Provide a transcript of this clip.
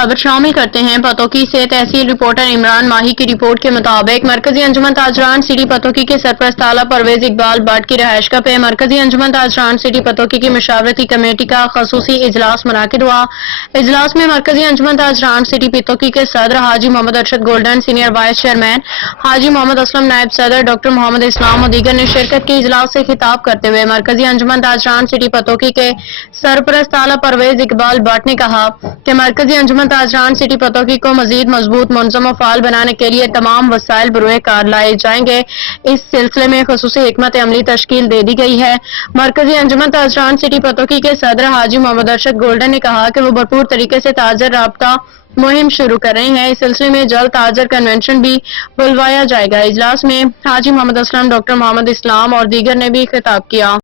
खबर शामिल करते हैं। पतोकी से तहसील रिपोर्टर इमरान माही की रिपोर्ट के मुताबिक मरकजी अंजुमन ताजरान सिटी पतोकी के सरपरस्त आला परवेज इकबाल भट्ट की रहायशगाह पे मरकजी अंजुमन ताजरान सिटी पतोकी की मशावरती कमेटी का खसूसी इजलास मुनाकिद हुआ। इजलास में मरकजी अंजुमन ताजरान सिटी पतोकी के सदर हाजी Mohammad Arshad golden, senior vice chairman हाजी मोहम्मद असलम, नायब सदर डॉक्टर मोहम्मद इस्लाम और दीगर ने शिरकत की। इजलास से खिताब करते हुए मरकजी अंजुमन ताजरान सिटी पतोकी के सरपरस्त आला परवेज इकबाल भट्ट ने कहा कि मरकजी अंजुमन ताजरान सिटी पतोकी को मजीद मजबूत, मुनज़्ज़म और फाल बनाने के लिए तमाम वसाइल बरूए कार लाए जाएंगे। इस सिलसिले में खसूसी हिकमत अमली तश्कील दे दी गई है। मरकजी अंजुमन ताजरान सिटी पतोकी के सदर हाजी मोहम्मद अरशद गोल्डन ने कहा कि वो भरपूर तरीके से ताजर राब्ता मुहिम शुरू कर रहे हैं। इस सिलसिले में जल्द ताजर कन्वेंशन भी बुलवाया जाएगा। इजलास में हाजी मोहम्मद असलम, डॉक्टर मोहम्मद इस्लाम और दीगर ने भी खिताब किया।